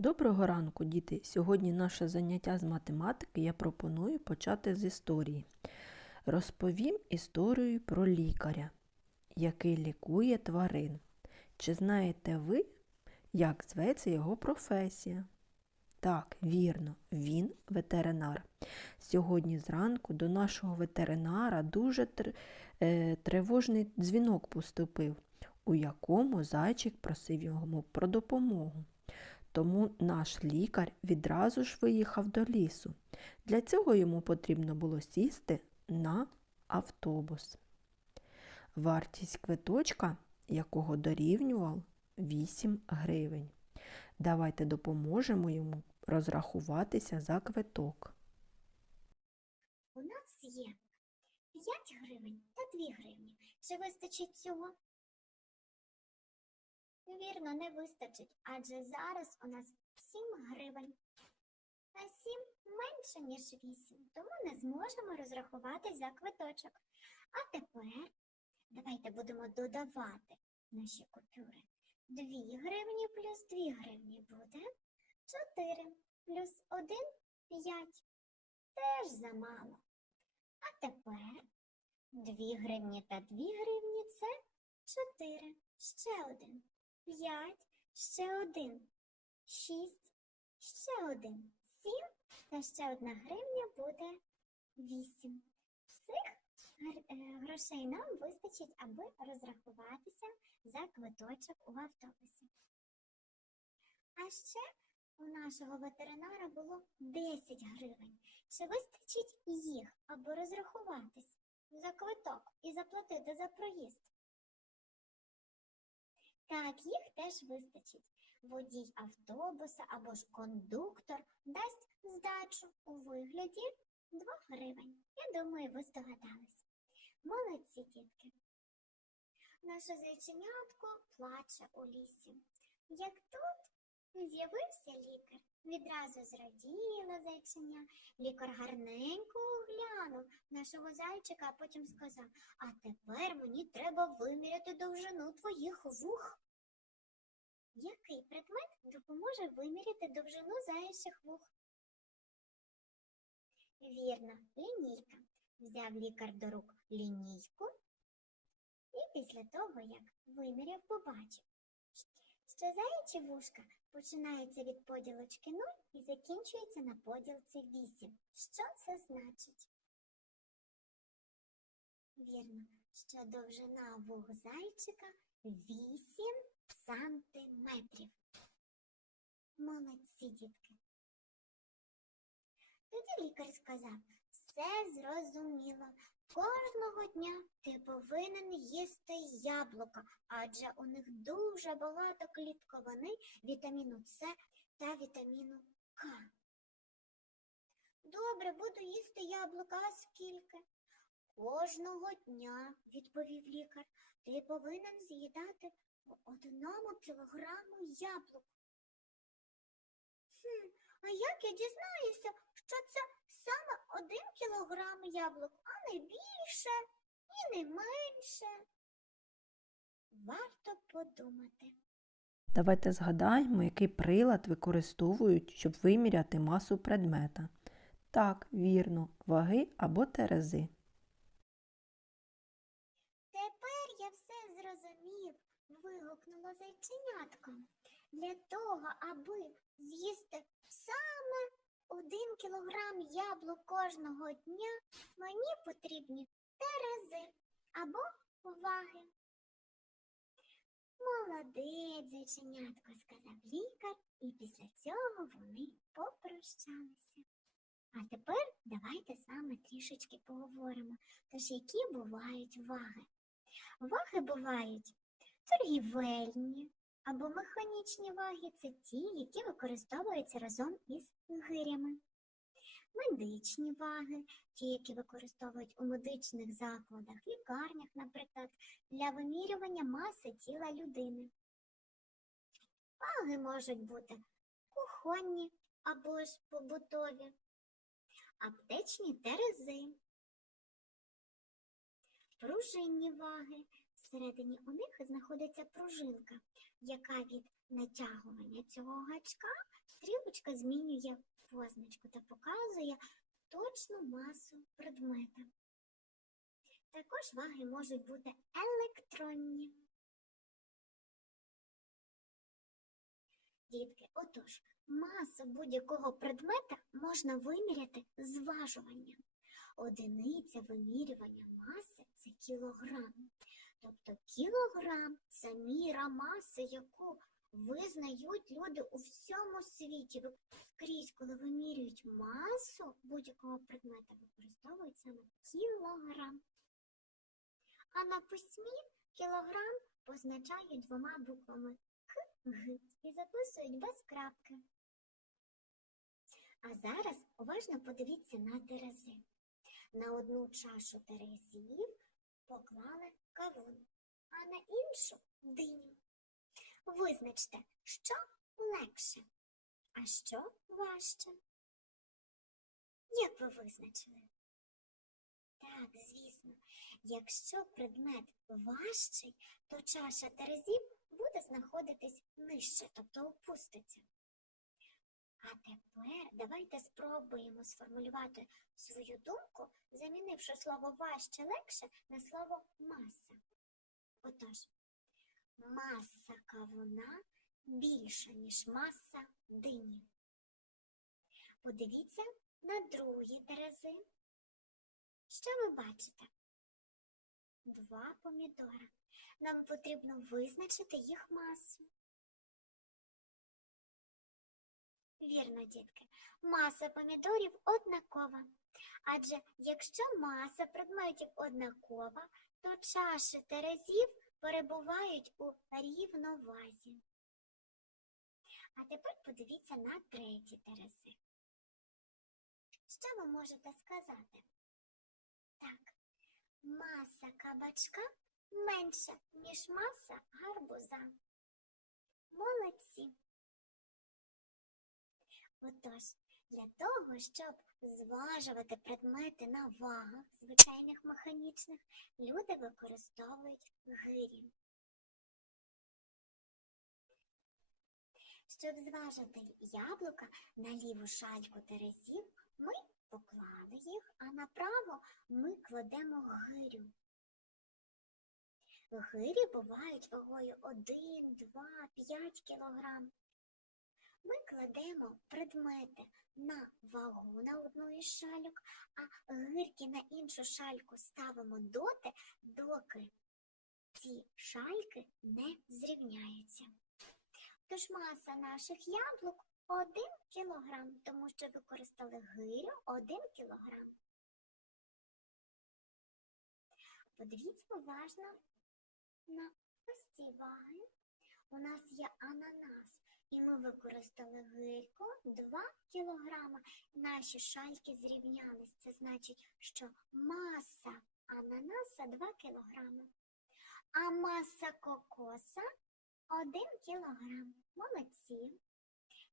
Доброго ранку, діти! Сьогодні наше заняття з математики я пропоную почати з історії. Розповім історію про лікаря, який лікує тварин. Чи знаєте ви, як зветься його професія? Так, вірно, він ветеринар. Сьогодні зранку до нашого ветеринара дуже е, тривожний дзвінок поступив, у якому зайчик просив йому про допомогу. Тому наш лікар відразу ж виїхав до лісу. Для цього йому потрібно було сісти на автобус. Вартість квиточка, якого дорівнював 8 гривень. Давайте допоможемо йому розрахуватися за квиток. У нас є 5 гривень та 2 гривні. Чи вистачить цього? Вірно, не вистачить, адже зараз у нас 7 гривень. А 7 менше, ніж 8, тому не зможемо розрахувати за квиточок. А тепер давайте будемо додавати наші купюри. 2 гривні плюс 2 гривні буде 4 плюс 1 – 5. Теж замало. А тепер 2 гривні та 2 гривні це 4. Ще один. 5, ще один. 6, ще один. 7 та ще одна гривня буде 8. Цих е, грошей нам вистачить, аби розрахуватися за квиточок у автобусі. А ще у нашого ветеринара було 10 гривень. Чи вистачить їх, аби розрахуватись за квиток і заплатити за проїзд? Так, їх теж вистачить. Водій автобуса або ж кондуктор дасть здачу у вигляді 2 гривень. Я думаю, ви здогадались. Молодці, дітки. Наше зайченятко плаче у лісі. Як тут з'явився лікар, відразу зраділа зайченя. Лікар гарненько оглянув нашого зайчика, а потім сказав: А тепер мені треба виміряти довжину твоїх вух. Який предмет допоможе виміряти довжину зайчих вух? Вірно, лінійка. Взяв лікар до рук лінійку і після того, як виміряв, побачив, що заячі вушка починається від поділочки 0 і закінчується на поділці 8. Що це значить? Вірно, що довжина вух зайчика 8 сантиметрів. Молодці, дітки. Тоді лікар сказав, все зрозуміло. Кожного дня ти повинен їсти яблука, адже у них дуже багато клітковини, вітаміну С та вітаміну К. Добре, буду їсти яблука, а скільки? Кожного дня, відповів лікар, ти повинен з'їдати по одному кілограму яблук. Хм, а як я дізнаюся, кілограм яблук, а не більше і не менше? Варто подумати. Давайте згадаємо, який прилад використовують, щоб виміряти масу предмета. Так, вірно, ваги або терези. Тепер я все зрозумів, вигукнуло зайченятко. Для того, аби з'їсти саме один кілограм яблук кожного дня, мені потрібні терези або ваги. Молодець, зайченятко, сказав лікар, і після цього вони попрощалися. А тепер давайте з вами трішечки поговоримо. Тож, які бувають ваги? Ваги бувають торгівельні або механічні ваги це ті, які використовуються разом із гирями. Медичні ваги, ті, які використовують у медичних закладах, лікарнях, наприклад, для вимірювання маси тіла людини. Ваги можуть бути кухонні або ж побутові, аптечні терези, пружинні ваги. Всередині у них знаходиться пружинка, яка від натягування цього гачка стрілочка змінює позначку та показує точну масу предмета. Також ваги можуть бути електронні. Дітки, отож, масу будь-якого предмета можна виміряти зважуванням. Одиниця вимірювання маси це кілограм. Тобто кілограм це міра маси, яку визнають люди у всьому світі. Скрізь, коли вимірюють масу будь-якого предмета, використовують саме кілограм. А на письмі кілограм позначають двома буквами К, Г і записують без крапки. А зараз уважно подивіться на терези. На одну чашу терезів поклали кавун, а на іншу диню. Визначте, що легше, а що важче. Як ви визначили? Так, звісно, якщо предмет важчий, то чаша терезів буде знаходитись нижче, тобто опуститься. А тепер давайте спробуємо сформулювати свою думку, замінивши слово важче легше на слово маса. Отож, маса кавуна більша, ніж маса дині. Подивіться на другі терези. Що ви бачите? Два помідора. Нам потрібно визначити їх масу. Вірно, дітки, маса помідорів однакова. Адже якщо маса предметів однакова, то чаші терезів перебувають у рівновазі. А тепер подивіться на треті терези. Що ви можете сказати? Так, маса кабачка менша, ніж маса гарбуза. Молодці. Отож, для того, щоб зважувати предмети на вагах звичайних механічних, люди використовують гирі. Щоб зважити яблука на ліву шальку терезів, ми поклали їх, а направо ми кладемо гирю. Гирі бувають вагою 1, 2, 5 кілограм. Ми кладемо предмети на вагу на одну із шальок, а гирки на іншу шальку ставимо доти, доки ці шальки не зрівняються. Тож маса наших яблук 1 кілограм, тому що використали гирю 1 кілограм. Подивіться уважно на ось ці ваги. У нас є ананас, і ми використали гирьку 2 кілограма. Наші шальки зрівнялись. Це значить, що маса ананаса 2 кілограми, а маса кокоса 1 кілограм. Молодці.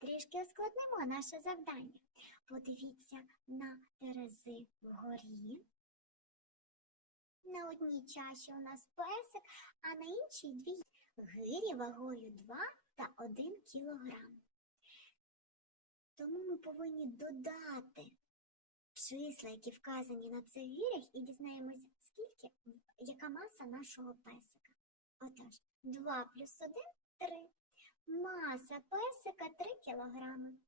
Трішки ускладнимо наше завдання. Подивіться на терези вгорі. На одній чаші у нас песик, а на іншій дві гирі вагою 2 та 1 кілограм. Тому ми повинні додати числа, які вказані на цих гирях, і дізнаємось, скільки, яка маса нашого песика. Отож, 2 плюс 1 – 3. Маса песика 3 кілограми.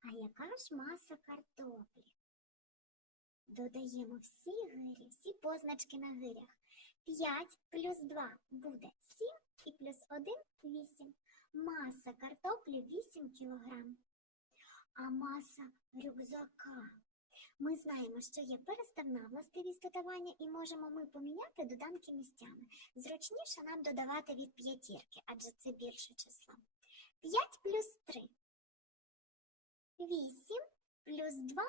А яка ж маса картоплі? Додаємо всі гирі, всі позначки на гирях. 5 плюс 2 буде 7 і плюс 1 – 8. Маса картоплі 8 кілограм. А маса рюкзака. Ми знаємо, що є переставна властивість додавання і можемо ми поміняти доданки місцями. Зручніше нам додавати від п'ятірки, адже це більше число. 5 плюс 3. 8 плюс 2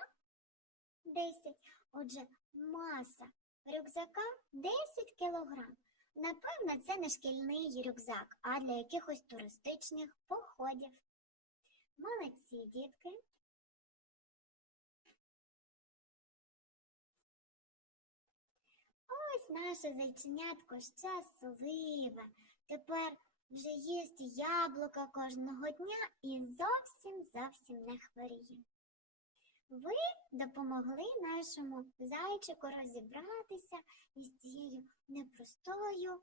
– 10. Отже, маса рюкзака 10 кілограм. Напевно, це не шкільний рюкзак, а для якихось туристичних походів. Молодці, дітки. Ось наше зайченятко щасливе. Тепер вже їсть яблука кожного дня і зовсім зовсім не хворіє. Ви допомогли нашому зайчику розібратися із цією непростою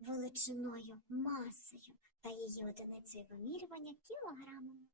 величиною, масою та її одиницею вимірювання кілограмами.